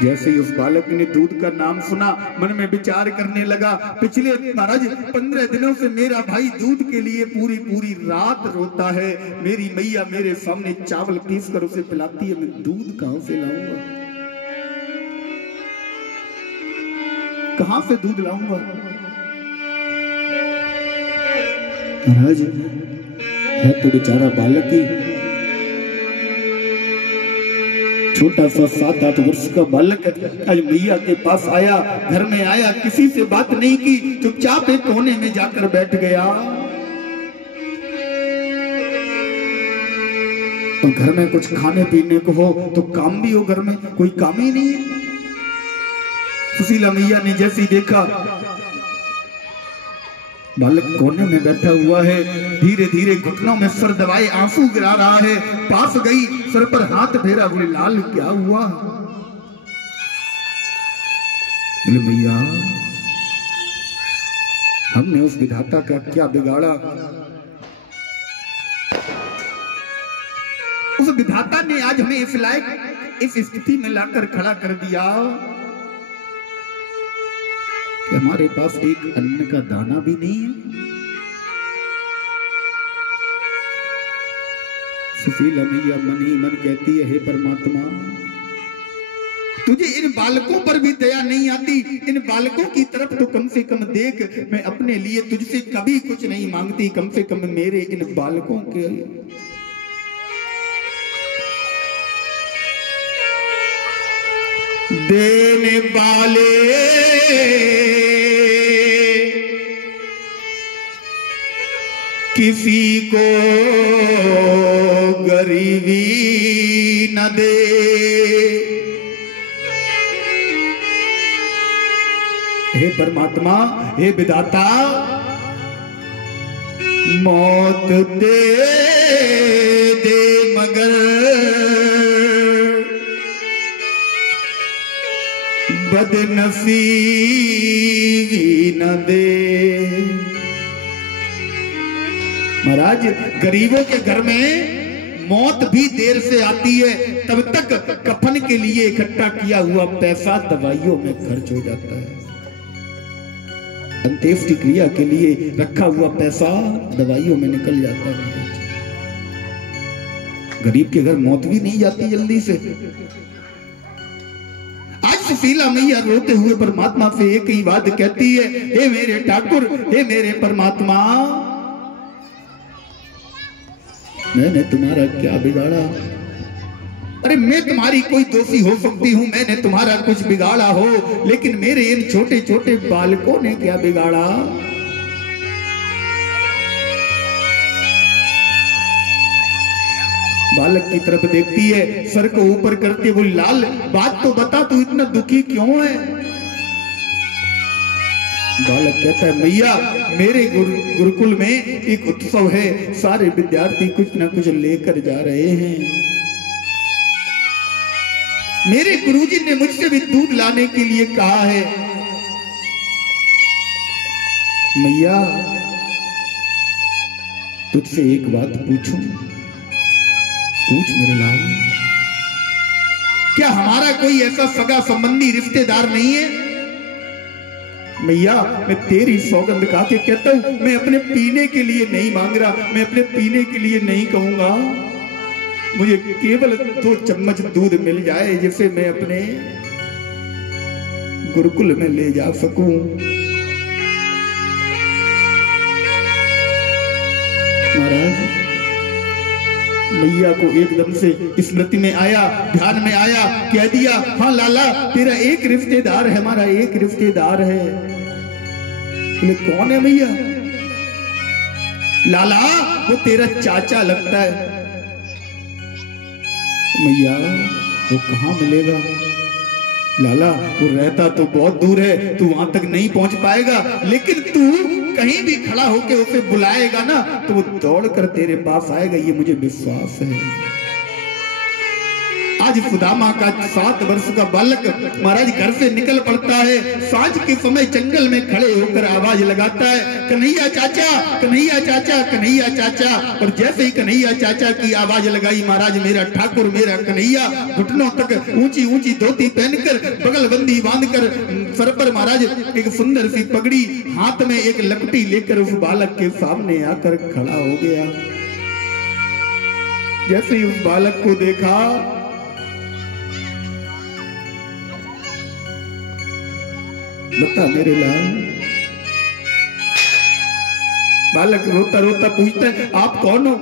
जैसे ही उस बालक ने दूध का नाम सुना, मन में विचार करने लगा, पिछले महाराज 15 दिनों से मेरा भाई दूध के लिए पूरी पूरी रात रोता है। मेरी मैया मेरे सामने चावल पीस कर उसे पिलाती है, मैं दूध कहां से लाऊंगा, कहां से दूध लाऊंगा। महाराज है तो बेचारा बालक ही, छोटा सा 7-8 वर्ष का बालक आज मैया के पास आया, घर में आया, किसी से बात नहीं की, चुपचाप एक कोने में जाकर बैठ गया। तो घर में कुछ खाने पीने को हो तो काम भी हो, घर में कोई काम ही नहीं है। सुशीला मैया ने जैसे ही देखा बालक कोने में बैठा हुआ है, धीरे धीरे घुटनों में सर दबाए आंसू गिरा रहा है, पास गई, सर पर हाथ फेरा, बोले लाल क्या हुआ। बोले मैया हमने उस विधाता का क्या बिगाड़ा, उस विधाता ने आज हमें इस लायक इस स्थिति में लाकर खड़ा कर दिया कि हमारे पास एक अन्न का दाना भी नहीं है। सुशीला मैया मन ही मन कहती है, हे परमात्मा तुझे इन बालकों पर भी दया नहीं आती, इन बालकों की तरफ तो कम से कम देख, मैं अपने लिए तुझसे कभी कुछ नहीं मांगती, कम से कम मेरे इन बालकों के देने वाले किसी को गरीबी न दे। हे परमात्मा, हे विधाता, मौत दे दे मगर बदनसीबी न दे। महाराज गरीबों के घर में मौत भी देर से आती है, तब तक कफन के लिए इकट्ठा किया हुआ पैसा दवाइयों में खर्च हो जाता है, अंत्येष्टि क्रिया के लिए रखा हुआ पैसा दवाइयों में निकल जाता है। गरीब के घर मौत भी नहीं जाती जल्दी से। आज सुशीला मैया रोते हुए परमात्मा से एक ही बात कहती है, हे मेरे ठाकुर, हे मेरे परमात्मा, मैंने तुम्हारा क्या बिगाड़ा। अरे मैं तुम्हारी कोई दोषी हो सकती हूं, मैंने तुम्हारा कुछ बिगाड़ा हो, लेकिन मेरे इन छोटे छोटे बालकों ने क्या बिगाड़ा। बालक की तरफ देखती है, सर को ऊपर करते बोली, लाल बात तो बता, तू इतना दुखी क्यों है। बालक कहता है, मैया मेरे गुरुकुल में एक उत्सव है, सारे विद्यार्थी कुछ ना कुछ लेकर जा रहे हैं, मेरे गुरुजी ने मुझसे भी दूध लाने के लिए कहा है। मैया तुझसे एक बात पूछूं, पूछ मेरे लाल, क्या हमारा कोई ऐसा सगा संबंधी रिश्तेदार नहीं है। मैया मैं तेरी सौगंध खा के कहता हूं, मैं अपने पीने के लिए नहीं मांग रहा, मैं अपने पीने के लिए नहीं कहूंगा, मुझे केवल 2 चम्मच दूध मिल जाए जिसे मैं अपने गुरुकुल में ले जा सकूं। महाराज मैया को एकदम से स्मृति में आया, ध्यान में आया, कह दिया, हाँ लाला तेरा एक रिश्तेदार है, हमारा एक रिश्तेदार है। बोले कौन है मैया। लाला वो तेरा चाचा लगता है। मैया वो कहाँ मिलेगा। लाला वो रहता तो बहुत दूर है, तू वहां तक नहीं पहुंच पाएगा, लेकिन तू कहीं भी खड़ा होकर उसे बुलाएगा ना तो वो दौड़कर तेरे पास आएगा, ये मुझे विश्वास है। आज सुदामा का 7 वर्ष का बालक महाराज घर से निकल पड़ता है। सांझ के समय जंगल में खड़े होकर आवाज लगाता है, कन्हैया चाचा, कन्हैया चाचा, कन्हैया चाचा। और जैसे ही कन्हैया चाचा की आवाज लगाई, महाराज मेरा ठाकुर, मेरा कन्हैया घुटनों तक ऊंची ऊंची धोती पहनकर, बगलबंदी बांधकर, सर पर महाराज एक सुंदर सी पगड़ी, हाथ में एक लकड़ी लेकर उस बालक के सामने आकर खड़ा हो गया। जैसे ही उस बालक को देखा, बता मेरे लाल। बालक रोता रोता पूछता है, आप कौन हो?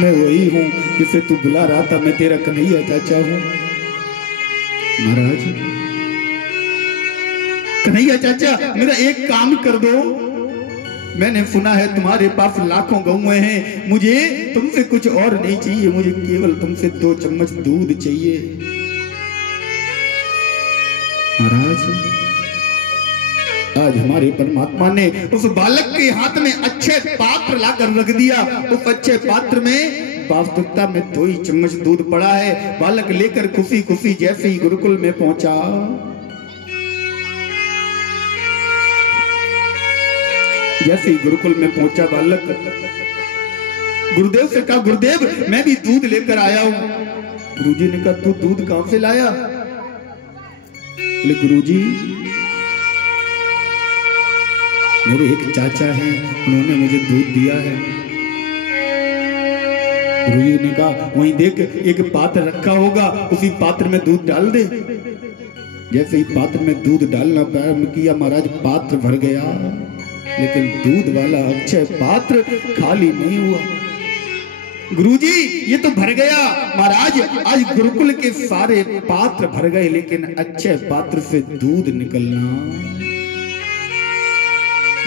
मैं वही हूं जिसे तू बुला रहा था, मैं तेरा कन्हैया चाचा हूं। महाराज, कन्हैया चाचा मेरा एक काम कर दो, मैंने सुना है तुम्हारे पास लाखों गौएं हैं, मुझे तुमसे कुछ और नहीं चाहिए, मुझे केवल तुमसे 2 चम्मच दूध चाहिए। महाराज, आज हमारे परमात्मा ने उस बालक के हाथ में अच्छे पात्र लाकर रख दिया। उस अच्छे पात्र में वास्तविकता में 2 ही चम्मच दूध पड़ा है। बालक लेकर खुशी खुशी जैसे ही गुरुकुल में पहुंचा, जैसे ही गुरुकुल में पहुंचा बालक गुरुदेव से कहा, गुरुदेव मैं भी दूध लेकर आया हूं। गुरुजी ने कहा, तू दूध कहां से लाया? बोले, गुरुजी मेरे एक चाचा हैं, उन्होंने मुझे दूध दिया है। गुरुजी ने कहा, वहीं देख एक पात्र रखा होगा, उसी पात्र में दूध डाल दे। जैसे ही पात्र में दूध डालना प्रारंभ किया, महाराज पात्र भर गया, लेकिन दूध वाला अक्षय पात्र खाली नहीं हुआ। गुरुजी ये तो भर गया। महाराज, आज गुरुकुल के सारे पात्र भर गए, लेकिन अच्छे पात्र से दूध निकलना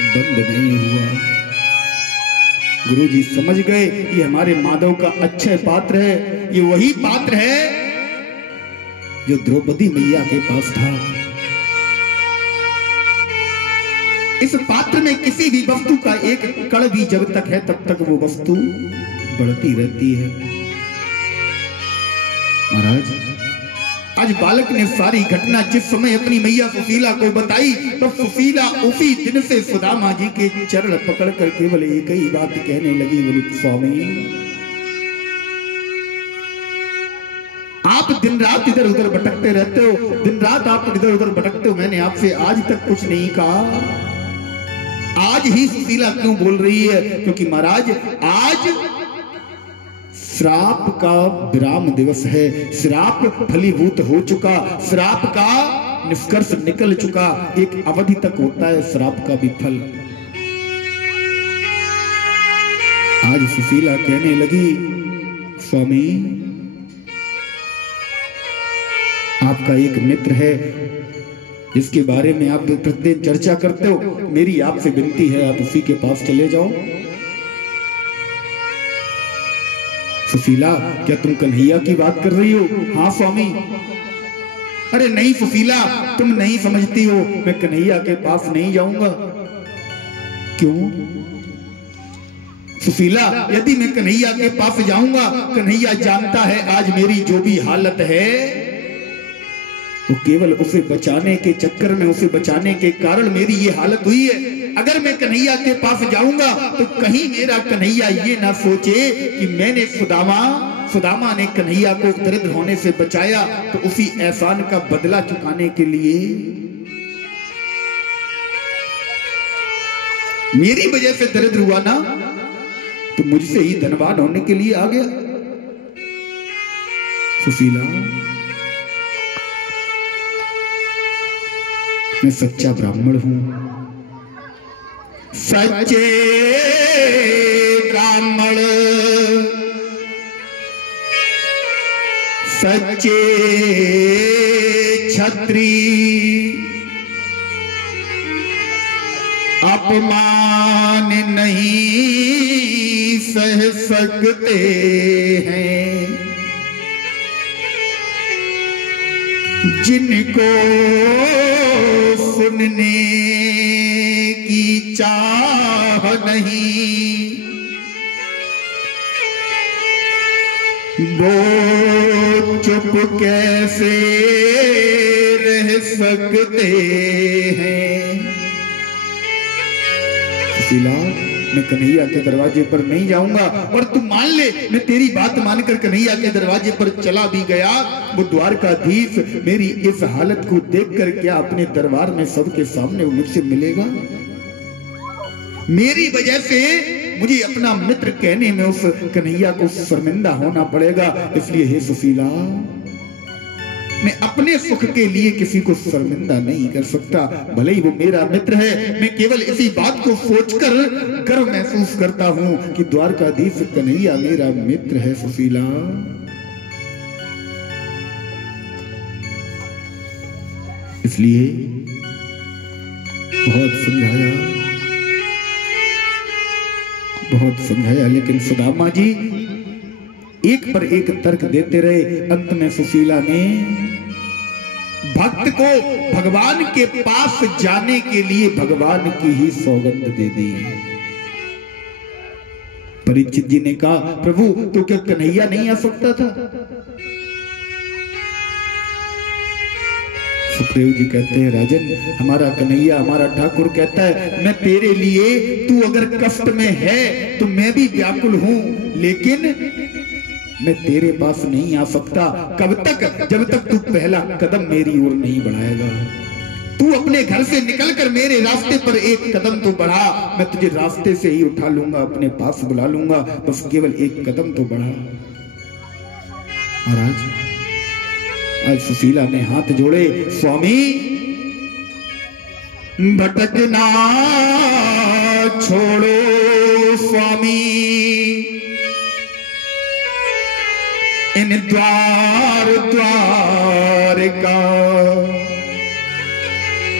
बंद नहीं हुआ। गुरुजी समझ गए ये हमारे माधव का अच्छे पात्र है, ये वही पात्र है जो द्रौपदी मैया के पास था। इस पात्र में किसी भी वस्तु का एक कण भी जब तक है तब तक वो वस्तु बढ़ती रहती है। महाराज, आज बालक ने सारी घटना जिस समय अपनी मैया सुशीला को बताई, तो सुशीला उसी दिन से सुदामा जी के चरण पकड़कर केवल एक ही बात कहने लगी, बोली, स्वामी आप दिन रात इधर उधर भटकते रहते हो, दिन रात आप इधर उधर भटकते हो, मैंने आपसे आज तक कुछ नहीं कहा, आज ही सुशीला क्यों बोल रही है? क्योंकि महाराज आज श्राप का विराम दिवस है, श्राप फलीभूत हो चुका, श्राप का निष्कर्ष निकल चुका, एक अवधि तक होता है श्राप का भी फल। आज सुशीला कहने लगी, स्वामी आपका एक मित्र है जिसके बारे में आप प्रतिदिन चर्चा करते हो, मेरी आपसे विनती है आप उसी के पास चले जाओ। सुशीला, क्या तुम कन्हैया की बात कर रही हो? हाँ स्वामी। अरे नहीं सुशीला, तुम नहीं समझती हो, मैं कन्हैया के पास नहीं जाऊंगा। क्यों? सुशीला, यदि मैं कन्हैया के पास जाऊंगा, कन्हैया जानता है आज मेरी जो भी हालत है वो केवल उसे बचाने के चक्कर में, उसे बचाने के कारण मेरी ये हालत हुई है। अगर मैं कन्हैया के पास जाऊंगा तो कहीं मेरा कन्हैया ये ना सोचे कि मैंने सुदामा ने कन्हैया को दरिद्र होने से बचाया, तो उसी एहसान का बदला चुकाने के लिए मेरी वजह से दरिद्र हुआ ना, तो मुझसे ही धनवान होने के लिए आ गया। सुशीला, मैं सच्चा ब्राह्मण हूं, सच्चे ब्राह्मण, सच्चे क्षत्रिय अपमान नहीं सह सकते हैं, जिनको सुनने की चाह नहीं, वो चुप कैसे रह सकते हैं। सुशीला, मैं कन्हैया के दरवाजे पर नहीं जाऊंगा, और तू मान ले मैं तेरी बात मानकर कन्हैया के दरवाजे पर चला भी गया, वो द्वारकाधीश मेरी इस हालत को देखकर क्या अपने दरबार में सबके सामने वो मुझसे मिलेगा? मेरी वजह से मुझे अपना मित्र कहने में उस कन्हैया को शर्मिंदा होना पड़ेगा। इसलिए हे सुशीला, मैं अपने सुख के लिए किसी को शर्मिंदा नहीं कर सकता, भले ही वो मेरा मित्र है। मैं केवल इसी बात को सोचकर गर्व महसूस करता हूं कि द्वारकाधीश कन्हैया मेरा मित्र है। सुशीला, इसलिए बहुत समझाया, लेकिन सुदामा जी एक पर एक तर्क देते रहे। अंत में सुशीला ने भक्त को भगवान के पास जाने के लिए भगवान की ही सौगंध दे दी। परीक्षित जी ने कहा, प्रभु तो क्या कन्हैया नहीं आ सकता था? सुखदेव जी कहते हैं, राजन, हमारा कन्हैया, हमारा ठाकुर कहता है, मैं तेरे लिए, तू अगर कष्ट में है तो मैं भी व्याकुल हूं, लेकिन मैं तेरे पास नहीं आ सकता। कब तक? जब तक तू पहला कदम मेरी ओर नहीं बढ़ाएगा। तू अपने घर से निकलकर मेरे रास्ते पर एक कदम तो बढ़ा, मैं तुझे रास्ते से ही उठा लूंगा, अपने पास बुला लूंगा, बस केवल एक कदम तो बढ़ा। महाराज, आज सुशीला ने हाथ जोड़े, स्वामी भटकना छोड़ो स्वामी, इन द्वार द्वार का,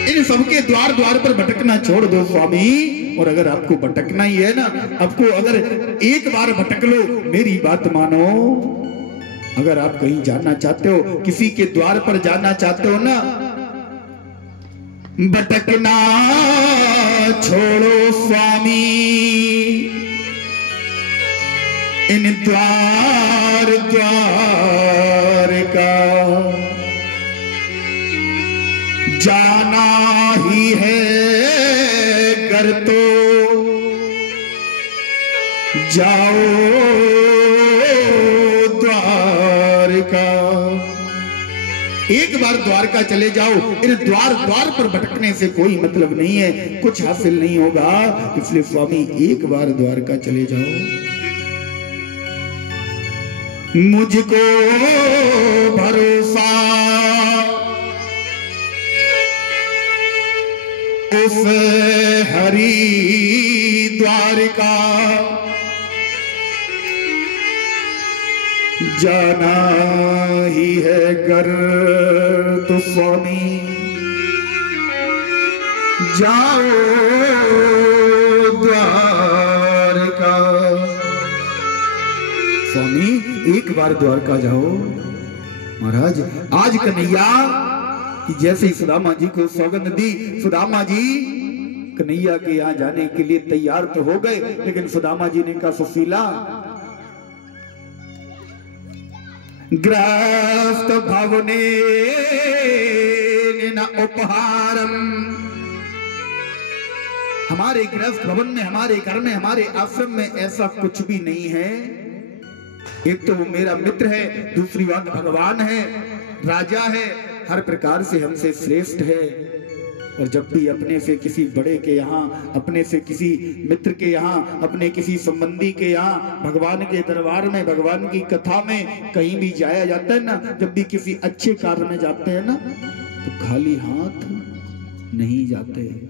इन सबके द्वार द्वार पर भटकना छोड़ दो स्वामी। और अगर आपको भटकना ही है ना, आपको अगर एक बार भटक लो, मेरी बात मानो, अगर आप कहीं जाना चाहते हो, किसी के द्वार पर जाना चाहते हो ना, भटकना छोड़ो स्वामी, इन द्वार द्वार का, जाना ही है घर तो जाओ द्वारका। एक बार द्वारका चले जाओ, इन द्वार द्वार पर भटकने से कोई मतलब नहीं है, कुछ हासिल नहीं होगा। इसलिए स्वामी एक बार द्वारका चले जाओ। मुझको भरोसा उस हरिद्वार का, जाना ही है घर तो स्वामी जाओ द्वारका। स्वामी एक बार द्वारका जाओ। महाराज, आज कन्हैया कि जैसे ही सुदामा जी को सौगंध दी, सुदामा जी कन्हैया के यहाँ जाने के लिए तैयार तो हो गए, लेकिन सुदामा जी ने कहा, सुशीला, ग्रस्त भवने न उपहारम, हमारे गृहस्थ भवन में, हमारे घर में, हमारे आश्रम में ऐसा कुछ भी नहीं है। एक तो वो मेरा मित्र है, दूसरी बात भगवान है, राजा है, हर प्रकार से हमसे श्रेष्ठ है। और जब भी अपने से किसी बड़े के यहाँ, अपने से किसी मित्र के यहाँ, अपने किसी संबंधी के यहाँ, भगवान के दरबार में, भगवान की कथा में कहीं भी जाया जाता है ना, जब भी किसी अच्छे कार्य में जाते हैं ना, तो खाली हाथ नहीं जाते।